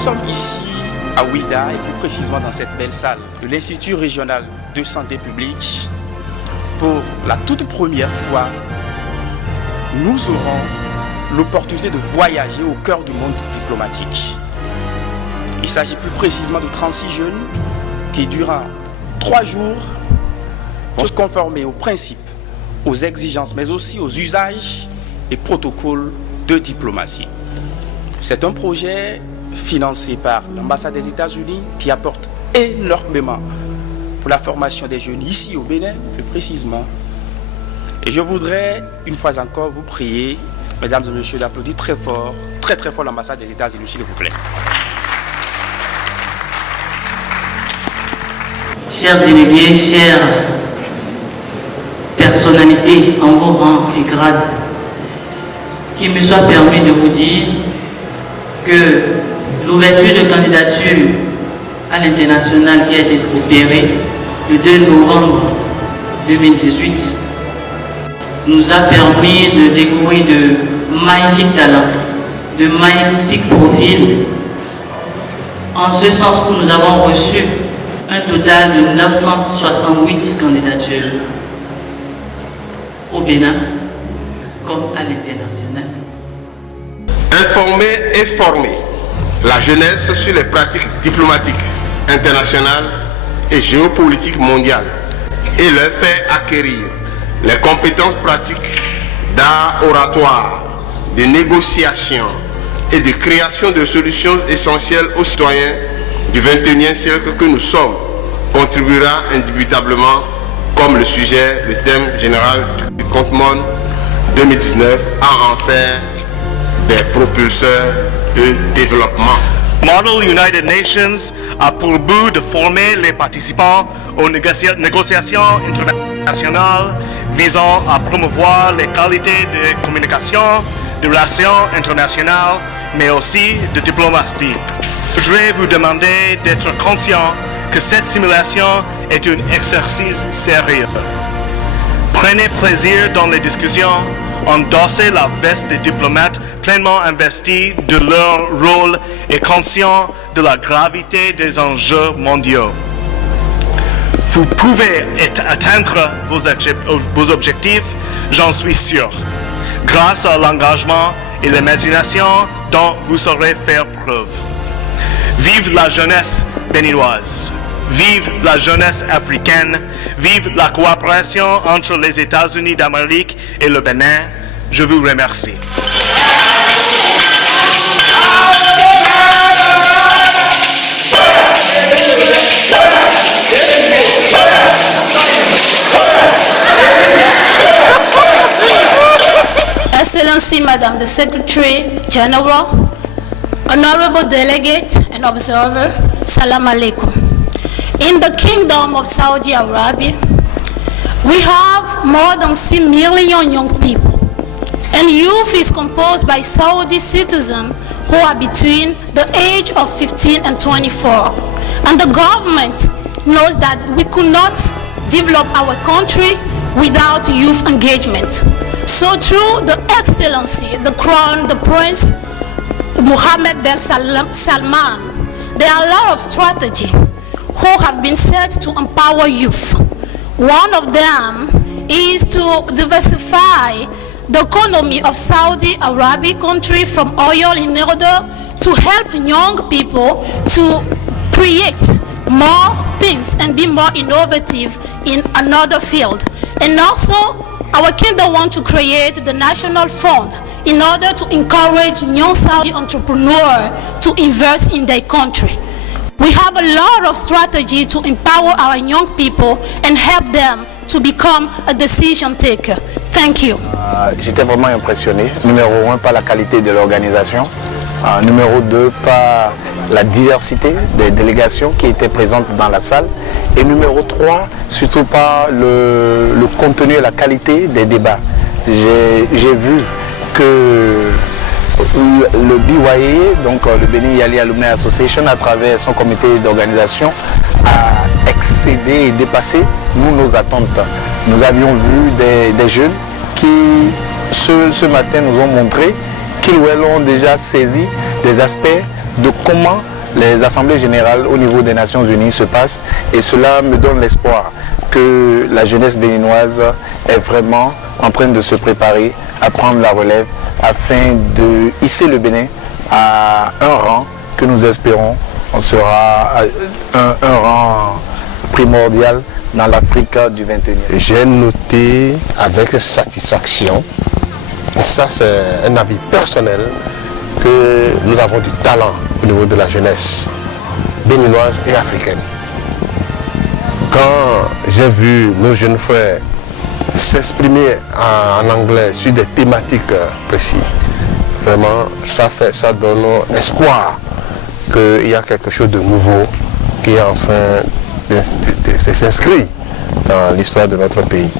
sommes ici à Ouidah et plus précisément dans cette belle salle de l'Institut régional de santé publique. Pour la toute première fois, nous aurons l'opportunité de voyager au cœur du monde diplomatique. Il s'agit plus précisément de 36 jeunes qui, durant 3 jours, vont se conformer aux principes, aux exigences, mais aussi aux usages et protocoles de diplomatie. C'est un projet financé par l'ambassade des États-Unis qui apporte énormément pour la formation des jeunes ici au Bénin, plus précisément. Et je voudrais, une fois encore, vous prier, mesdames et messieurs, d'applaudir très fort l'ambassade des États-Unis, s'il vous plaît. Chers délégués, chères personnalités en vos rangs et grades, qu'il me soit permis de vous dire que l'ouverture de candidature à l'international qui a été opérée le 2 novembre 2018 nous a permis de découvrir de magnifiques talents, de magnifiques profils, en ce sens que nous avons reçu un total de 968 candidatures au Bénin comme à l'international. Informer et former la jeunesse sur les pratiques diplomatiques internationales et géopolitiques mondiales et leur faire acquérir les compétences pratiques d'art oratoire, de négociation et de création de solutions essentielles aux citoyens du XXIe siècle que nous sommes contribuera indubitablement, comme le sujet, le thème général du compte monde 2019, à en faire des propulseurs de développement. Model United Nations a pour but de former les participants aux négociations internationales visant à promouvoir les qualités de communication, de relations internationales, mais aussi de diplomatie. Je voudrais vous demander d'être conscient que cette simulation est un exercice sérieux. Prenez plaisir dans les discussions, endossez la veste des diplomates pleinement investis de leur rôle et conscients de la gravité des enjeux mondiaux. Vous pouvez atteindre vos objectifs, j'en suis sûr, grâce à l'engagement et l'imagination dont vous saurez faire preuve. Vive la jeunesse béninoise, vive la jeunesse africaine, vive la coopération entre les États-Unis d'Amérique et le Bénin. Je vous remercie. Excellency, Madam the Secretary General, Honorable Delegate and Observer, Salam Alaikum. In the Kingdom of Saudi Arabia, we have more than 6 million young people, and youth is composed by Saudi citizens who are between the age of 15 and 24. And the government knows that we could not develop our country without youth engagement. So through the Excellency, the Crown, the Prince, Mohammed bin Salman, there are a lot of strategies who have been set to empower youth. One of them is to diversify the economy of Saudi Arabia country from oil in order to help young people to create more things and be more innovative in another field. And also, our kingdom wants to create the national fund in order to encourage young Saudi entrepreneurs to invest in their country. We have a lot of strategy to empower our young people and help them to become a decision taker. Thank you. J'étais vraiment impressionné. Numéro 1, par la qualité de l'organisation. Numéro 2, par la diversité des délégations qui étaient présentes dans la salle. Et numéro 3, surtout par le contenu et la qualité des débats. J'ai vu que le BYA, donc le Benin Yali Alumni Association, à travers son comité d'organisation, a excédé et dépassé nos attentes. Nous avions vu des jeunes qui, ce matin, nous ont montré qu'ils ont déjà saisi des aspects de comment les assemblées générales au niveau des Nations Unies se passent et cela me donne l'espoir que la jeunesse béninoise est vraiment en train de se préparer à prendre la relève afin de hisser le Bénin à un rang que nous espérons sera un rang primordial dans l'Afrique du 21e. J'ai noté avec satisfaction, et ça c'est un avis personnel, que nous avons du talent au niveau de la jeunesse béninoise et africaine. Quand j'ai vu nos jeunes frères s'exprimer en anglais sur des thématiques précises, vraiment ça donne espoir qu'il y a quelque chose de nouveau qui est en train de s'inscrire dans l'histoire de notre pays.